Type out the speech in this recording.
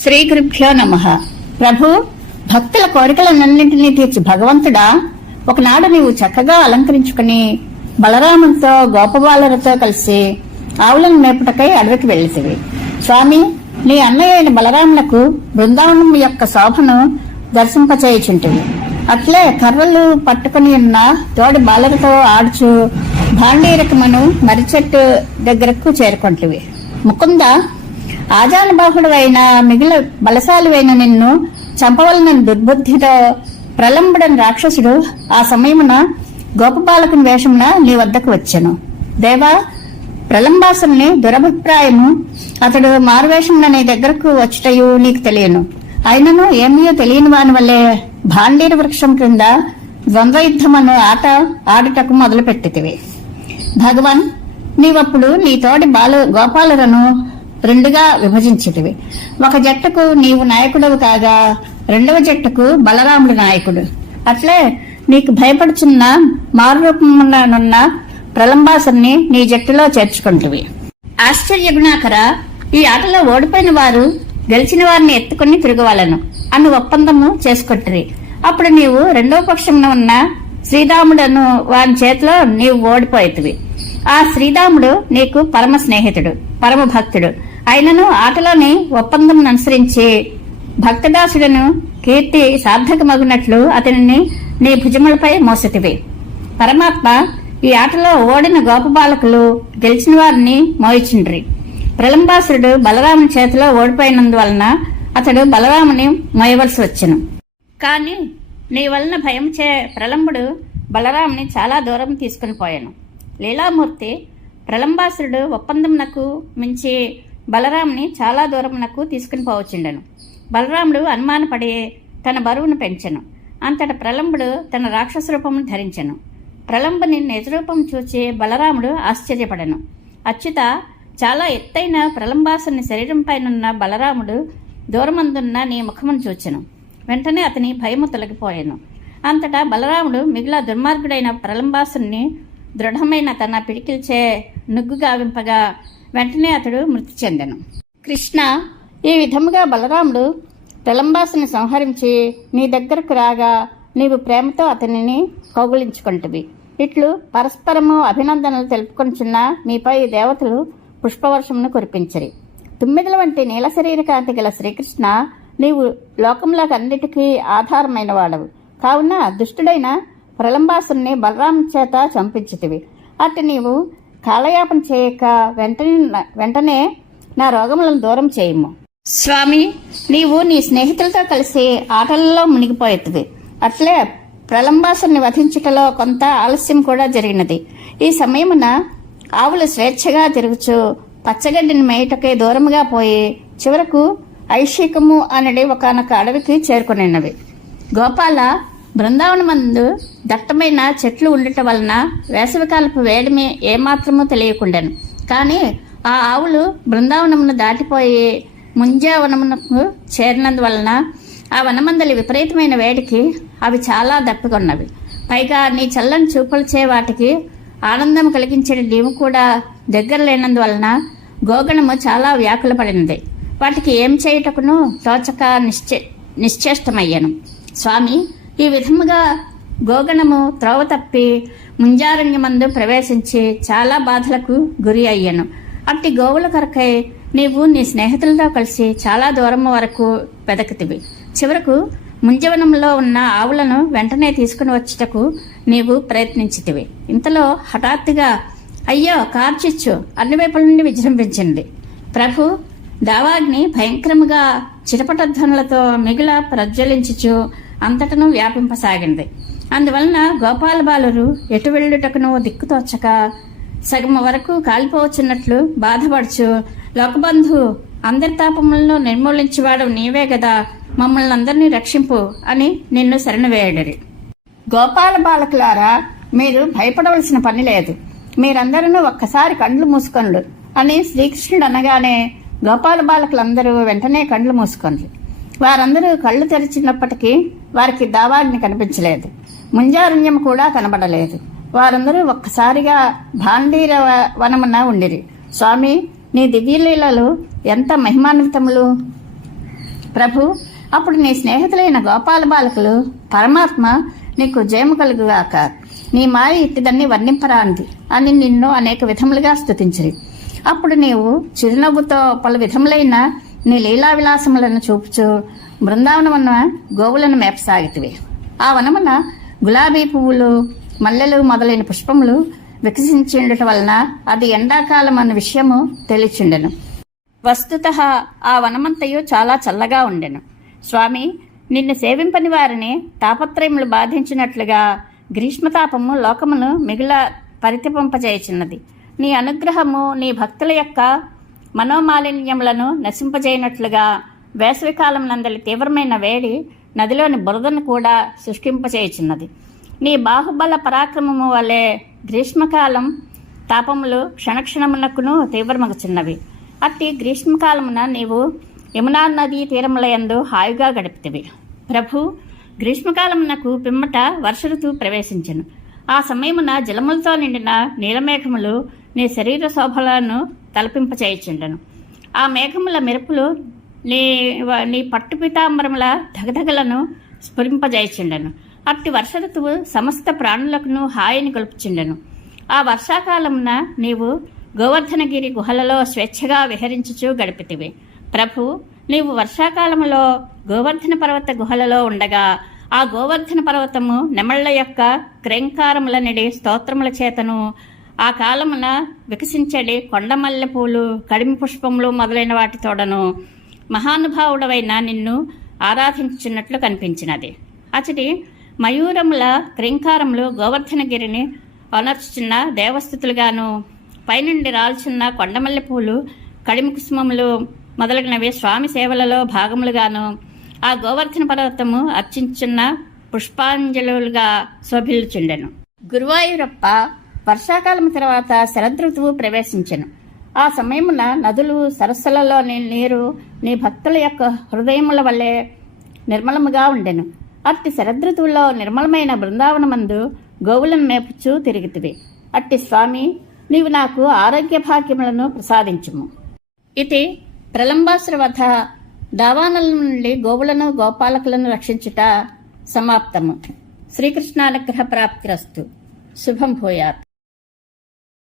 శ్రీ గురుభ్యో నమః. ప్రభు, భక్తుల కోరికలన్నింటినీ తీర్చి భగవంతుడా, ఒకనాడు నీవు చక్కగా అలంకరించుకుని బలరామునితో గోపబాలులతో కలిసి ఆవులను మేపుటకై అడవికి వెళ్లితివి. స్వామి, నీ అన్నయ్య అయిన బలరాములకు బృందావనం యొక్క శోభను దర్శింపచేయుచుంటివి. అట్లే కర్రలు పట్టుకుని ఉన్న తోడి బాలలతో ఆడుచు భాండీరకమును మర్రిచెట్టు దగ్గరకు చేరుకుంటివి. ముకుంద, ఆజానుబాహుడు అయిన మిగిలిన బలశాలివైన నిన్ను చంపవలన దుర్బుద్ధితో ప్రలంబుడని రాక్షసుడు ఆ సమయమున గోపబాలకుని వేషమున నీ వద్దకు వచ్చెను. దేవా, ప్రలంబాసుని దురభిప్రాయము అతడు మారువేషమున నీ దగ్గరకు వచ్చుటయు నీకు తెలియను. అయినను ఏమీయో తెలియని వాని వల్లే భాండీర వృక్షం క్రింద ద్వంద్వయుద్ధమను ఆట ఆడుటకు మొదలుపెట్టితివి. భగవాన్, నీవప్పుడు నీ తోటి గోపాలులను రెండుగా విభజించితివి. ఒక జట్టుకు నీవు నాయకుడవు కాగా రెండవ జట్టుకు బలరాముడు నాయకుడు. అట్లే నీకు భయపడుచున్న మారురూపమునున్న ప్రలంబాసుని నీ జట్టులో చేర్చుకుంటువి. ఆశ్చర్య గుణాకర, ఈ ఆటలో ఓడిపోయిన వారు గెలిచిన వారిని ఎత్తుకుని తిరగవాలను అను ఒప్పందము చేసుకొట్టిరి. అప్పుడు నీవు రెండవ పక్షమున ఉన్న శ్రీరాముడను వారి చేతిలో నీవు ఓడిపోయేతివి. ఆ శ్రీరాముడు నీకు పరమ స్నేహితుడు, పరమ భక్తుడు. అయినను ఆటలోని ఒప్పందం అనుసరించి భక్తదాసుడను కీర్తి సార్థకమగునట్లు అతనిని నీ భుజములపై మోసతివి. పరమాత్మ, ఈ ఆటలో ఓడిన గోపబాలకులు గెలిచిన వారిని మోయిచుండ్రి. ప్రలంబాసురుడు బలరాముని చేతిలో ఓడిపోయినందువలన అతడు బలరాముని మోయవలసి వచ్చెను. కాని నీ వలన భయంచే ప్రలంబుడు బలరాముని చాలా దూరం తీసుకుని పోయాను. లీలామూర్తి, ప్రలంబాసురుడు ఒప్పందమునకు మించి బలరాముని చాలా దూరమునకు తీసుకుని పోవచ్చుండెను. బలరాముడు అనుమానపడి తన బరువును పెంచెను. అంతట ప్రలంబుడు తన రాక్షస రూపమును ధరించెను. ప్రలంబుని నిజరూపం చూచి బలరాముడు ఆశ్చర్యపడెను. అచ్యుత, చాలా ఎత్తైన ప్రలంబాసుని శరీరంపైనున్న బలరాముడు దూరమందున్న నీ ముఖమును చూచెను. వెంటనే అతని భయము తొలగిపోయాను. అంతటా బలరాముడు మిగిలిన దుర్మార్గుడైన ప్రలంబాసుని దృఢమైన తన పిడికిల్చే నుగ్గు గావింపగా వెంటనే అతడు మృతి చెందెను. కృష్ణ, ఈ విధముగా బలరాముడు ప్రలంబాసుని సంహరించి నీ దగ్గరకు రాగా నీవు ప్రేమతో అతనిని కౌగులించుకుంటువి. ఇట్లు పరస్పరము అభినందనలు తెలుపుకొనిచున్న మీపై దేవతలు పుష్పవర్షమును కురిపించరి. తుమ్మిదల వంటి నీల శరీర కాంతి గల శ్రీకృష్ణ, నీవు లోకములకు అన్నిటికీ ఆధారమైన వాడవు. కావున దుష్టుడైన ప్రలంబాసుని బలరాము చేత చంపించితివి. అటు నీవు కాలయాపన చేయక వెంటనే నా రోగములను దూరం చేయము. స్వామి, నీవు నీ స్నేహితులతో కలిసి ఆటలలో మునిగిపోయేది. అట్లే ప్రలంబాసుని వధించుటలో కొంత ఆలస్యం కూడా జరిగినది. ఈ సమయమున ఆవులు స్వేచ్ఛగా తిరుగుచు పచ్చగడ్డిని మేయుటకే దూరముగా పోయి చివరకు ఐషికము అనడి ఒకనొక అడవికి చేరుకునేవి. గోపాల, బృందావనమందు దట్టమైన చెట్లు ఉండటం వలన వేసవికాలపు వేడిమి ఏమాత్రమూ తెలియకుండాను. కానీ ఆ ఆవులు బృందావనమును దాటిపోయి ముంజావనమునకు చేరినందువలన ఆ వనమందలి విపరీతమైన వేడికి అవి చాలా దప్పికొన్నవి. పైగా నీ చల్లని చూపులచే వాటికి ఆనందం కలిగించే నీవు కూడా దగ్గర లేనందువలన గోగణము చాలా వ్యాకులపడినది. వాటికి ఏం చేయుటకును తోచక నిశ్చేష్టమయ్యాను. స్వామి, ఈ విధముగా గోగణము త్రోవ తప్పి ముంజారణ్యమందు ప్రవేశించి చాలా బాధలకు గురి అయ్యాను. అట్టి గోవుల కొరకై నీవు నీ స్నేహితులతో కలిసి చాలా దూరం వరకు వెదకితివి. చివరకు ముంజవనంలో ఉన్న ఆవులను వెంటనే తీసుకుని వచ్చుటకు నీవు ప్రయత్నించితివి. ఇంతలో హఠాత్తుగా అయ్యో కార్చిచ్చు అన్ని వైపుల నుండి విజృంభించింది. ప్రభు, దావాగ్ని భయంకరముగా చిటపటధ్వనులతో మిగుల ప్రజ్వలించుచు అంతటను వ్యాపింపసాగింది. అందువలన గోపాల బాలురు ఎటు వెళ్ళుటకును దిక్కుతోచక సగం వరకు కాలిపోవచ్చున్నట్లు బాధపడుచు, లోకబంధు, అందరి తాపములను నిర్మూలించేవాడు నీవే గదా, మమ్మల్ని అందరినీ రక్షింపు అని నిన్ను శరణవేయడిరి. గోపాల బాలకులారా, మీరు భయపడవలసిన పని లేదు. మీరందరూ ఒక్కసారి కండ్లు మూసుకొండు అని శ్రీకృష్ణుడు అనగానే గోపాల బాలకులందరూ వెంటనే కండ్లు మూసుకొండ్రు. వారందరూ కళ్ళు తెరిచినప్పటికీ వారికి దావాగ్ని కనిపించలేదు. ముంజారణ్యం కూడా కనబడలేదు. వారందరూ ఒక్కసారిగా భాండీర వనమున ఉండిరి. స్వామి, నీ దివ్యలీలలు ఎంత మహిమాన్వితములు! ప్రభు, అప్పుడు నీ స్నేహితులైన గోపాల బాలకులు పరమాత్మ నీకు జయము కలుగుగాక, నీ మాయ ఇట్టిదన్ని వర్ణింపరాంది అని నిన్ను అనేక విధములుగా స్తుతించిరి. అప్పుడు నీవు చిరునవ్వుతో పలు విధములైన నీ లీలా విలాసములను చూపుచు బృందావనమున్న గోవులను మేపసాగితివి. ఆ వనమున గులాబీ పువ్వులు, మల్లెలు మొదలైన పుష్పములు వికసించుండట వలన అది ఎండాకాలం అన్న విషయము తెలియచుండెను. వస్తుతః ఆ వనమంతయు చాలా చల్లగా ఉండెను. స్వామి, నిన్ను సేవింపని వారిని తాపత్రయములు బాధించినట్లుగా గ్రీష్మతాపము లోకమును మిగుల పరితపింపజేయుచున్నది. నీ అనుగ్రహము నీ భక్తుల యొక్క మనోమాలిన్యములను నశింపజేయనట్లుగా వేసవికాలం నందలి తీవ్రమైన వేడి నదిలోని బురదను కూడా శుష్కింపచేయుచున్నది. నీ బాహుబల పరాక్రమము వలె గ్రీష్మకాలం తాపములు క్షణక్షణమునకును తీవ్రమగుచున్నవి. అట్టి గ్రీష్మకాలమున నీవు యమునా నదీ తీరములయందు హాయిగా గడిపితివి. ప్రభు, గ్రీష్మకాలమునకు పిమ్మట వర్ష ఋతువు ప్రవేశించెను. ఆ సమయమున జలములతో నిండిన నీలమేఘములు నీ శరీర శోభలను తలపింపచేయుచుండెను. ఆ మేఘముల మెరుపులు నీ పట్టు పీతాంబరముల ధగధగలను స్ఫురింపజేయుచుండెను. అట్టి వర్ష ఋతువు సమస్త ప్రాణులకును హాయిని గొలుపుచుండెను. ఆ వర్షాకాలమున నీవు గోవర్ధనగిరి గుహలలో స్వేచ్ఛగా విహరించుచూ గడిపితివి. ప్రభు, నీవు వర్షాకాలములో గోవర్ధన పర్వత గుహలలో ఉండగా ఆ గోవర్ధన పర్వతము నెమళ్ల యొక్క క్రేంకారములనిడి స్తోత్రముల చేతను ఆ కాలమున వికసించడి కొండమల్లె పూలు, కడిమి పుష్పములు మొదలైన వాటితోడను మహానుభావుడవైన నిన్ను ఆరాధించున్నట్లు కనిపించినది. అచటి మయూరముల క్రీంకారములు గోవర్ధనగిరిని అనర్చుచున్న దేవస్థుతులుగాను, పైనుండి రాల్చున్న కొండమల్లె పూలు, కడిమి కుసుమములు మొదలగినవి స్వామి సేవలలో భాగములుగాను, ఆ గోవర్ధన పర్వతము అర్చించున్న పుష్పాంజలులుగా శోభిల్లుచుండెను. గురువాయూరప్ప, వర్షాకాలం తర్వాత శరదృతువు ప్రవేశించెను. ఆ సమయమున నదులు, సరస్సులలోని నీరు నీ భక్తుల యొక్క హృదయముల వల్లే నిర్మలముగా ఉండెను. అట్టి శరదృతువులో నిర్మలమైన బృందావనమందు గోవులను మేపుచూ తిరిగితివి. అట్టి స్వామి, నీవు నాకు ఆరోగ్య భాగ్యములను ప్రసాదించుము. ఇది ప్రలంబాసుర వధ. దావానల నుండి గోవులను గోపాలకులను రక్షించుట సమాప్తము. శ్రీకృష్ణానుగ్రహ ప్రాప్తిరస్తు. శుభం భూయాత్.